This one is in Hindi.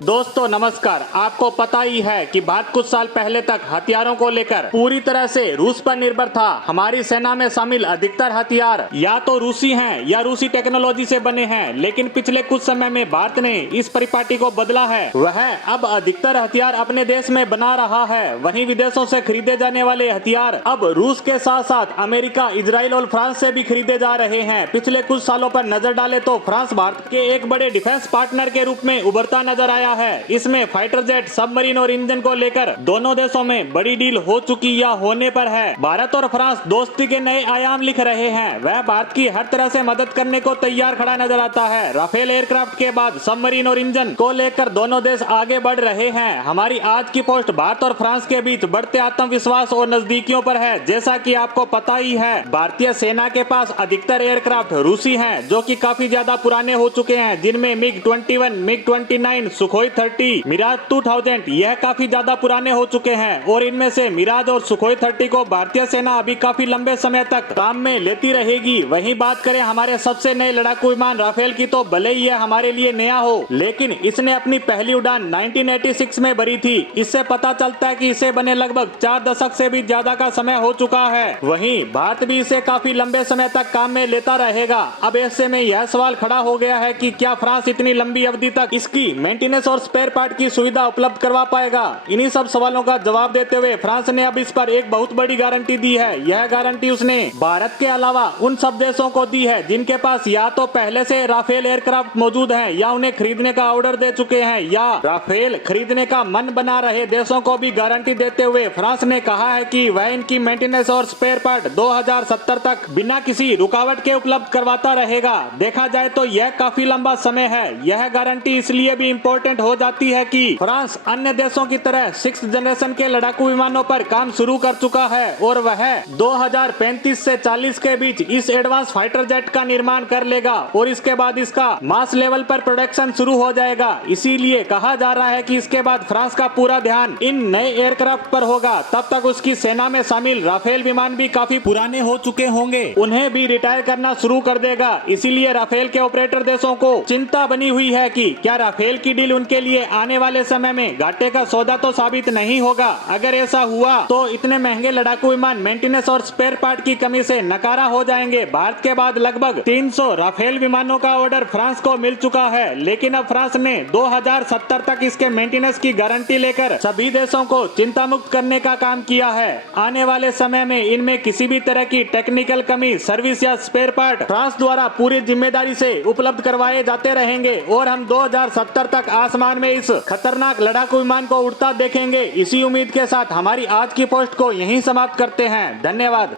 दोस्तों नमस्कार। आपको पता ही है कि भारत कुछ साल पहले तक हथियारों को लेकर पूरी तरह से रूस पर निर्भर था। हमारी सेना में शामिल अधिकतर हथियार या तो रूसी हैं या रूसी टेक्नोलॉजी से बने हैं, लेकिन पिछले कुछ समय में भारत ने इस परिपाटी को बदला है। वह अब अधिकतर हथियार अपने देश में बना रहा है। वहीं विदेशों से खरीदे जाने वाले हथियार अब रूस के साथ साथ अमेरिका, इजराइल और फ्रांस से भी खरीदे जा रहे हैं। पिछले कुछ सालों पर नजर डाले तो फ्रांस भारत के एक बड़े डिफेंस पार्टनर के रूप में उभरता नजर आया है। इसमें फाइटर जेट, सबमरीन और इंजन को लेकर दोनों देशों में बड़ी डील हो चुकी या होने पर है। भारत और फ्रांस दोस्ती के नए आयाम लिख रहे हैं। वह भारत की हर तरह से मदद करने को तैयार खड़ा नजर आता है। राफेल एयरक्राफ्ट के बाद सबमरीन और इंजन को लेकर दोनों देश आगे बढ़ रहे हैं। हमारी आज की पोस्ट भारत और फ्रांस के बीच बढ़ते आत्मविश्वास और नजदीकियों पर है। जैसा कि आपको पता ही है, भारतीय सेना के पास अधिकतर एयरक्राफ्ट रूसी हैं, जो कि काफी ज्यादा पुराने हो चुके हैं, जिनमें MiG-21, MiG-29, सुखोई 30, मिराज 2000 यह काफी ज्यादा पुराने हो चुके हैं। और इनमें से मिराज और सुखोई 30 को भारतीय सेना अभी काफी लंबे समय तक काम में लेती रहेगी। वहीं बात करें हमारे सबसे नए लड़ाकू विमान राफेल की, तो भले ही यह हमारे लिए नया हो, लेकिन इसने अपनी पहली उड़ान 1986 में भरी थी। इससे पता चलता है कि इसे बने लगभग 4 दशक से भी ज्यादा का समय हो चुका है। वहीं भारत भी इसे काफी लंबे समय तक काम में लेता रहेगा। अब ऐसे में यह सवाल खड़ा हो गया है कि क्या फ्रांस इतनी लंबी अवधि तक इसकी मेंटेनेंस और स्पेयर पार्ट की सुविधा उपलब्ध करवा पाएगा। इन्हीं सब सवालों का जवाब देते हुए फ्रांस ने अब इस पर एक बहुत बड़ी गारंटी दी है। यह गारंटी उसने भारत के अलावा उन सब देशों को दी है जिनके पास या तो पहले से राफेल एयरक्राफ्ट मौजूद हैं, या उन्हें खरीदने का ऑर्डर दे चुके हैं, या राफेल खरीदने का मन बना रहे देशों को भी गारंटी देते हुए फ्रांस ने कहा है कि वह इनकी मेंटेनेंस और स्पेयर पार्ट 2070 तक बिना किसी रुकावट के उपलब्ध करवाता रहेगा। देखा जाए तो यह काफी लंबा समय है। यह गारंटी इसलिए भी इम्पोर्टेंट हो जाती है कि फ्रांस अन्य देशों की तरह 6th जनरेशन के लड़ाकू विमानों पर काम शुरू कर चुका है और वह 2035 से 40 के बीच इस एडवांस फाइटर जेट का निर्माण कर लेगा और इसके बाद इसका मास लेवल पर प्रोडक्शन शुरू हो जाएगा। इसीलिए कहा जा रहा है कि इसके बाद फ्रांस का पूरा ध्यान इन नए एयरक्राफ्ट पर होगा। तब तक उसकी सेना में शामिल राफेल विमान भी काफी पुराने हो चुके होंगे, उन्हें भी रिटायर करना शुरू कर देगा। इसीलिए राफेल के ऑपरेटर देशों को चिंता बनी हुई है कि क्या राफेल की डील उनके लिए आने वाले समय में घाटे का सौदा तो साबित नहीं होगा। अगर ऐसा हुआ तो इतने महंगे लड़ाकू विमान मेंटेनेंस और स्पेयर पार्ट की कमी से नकारा हो जाएंगे। भारत के बाद लगभग 300 राफेल विमानों का ऑर्डर फ्रांस को मिल चुका है, लेकिन अब फ्रांस ने 2070 तक इसके मेंटेनेंस की गारंटी लेकर सभी देशों को चिंता मुक्त करने का काम किया है। आने वाले समय में इनमें किसी भी तरह की टेक्निकल कमी, सर्विस या स्पेयर पार्ट फ्रांस द्वारा पूरी जिम्मेदारी से उपलब्ध करवाए जाते रहेंगे और हम 2070 तक आसमान में इस खतरनाक लड़ाकू विमान को उड़ता देखेंगे। इसी उम्मीद के साथ हमारी आज की पोस्ट को यहीं समाप्त करते हैं। धन्यवाद।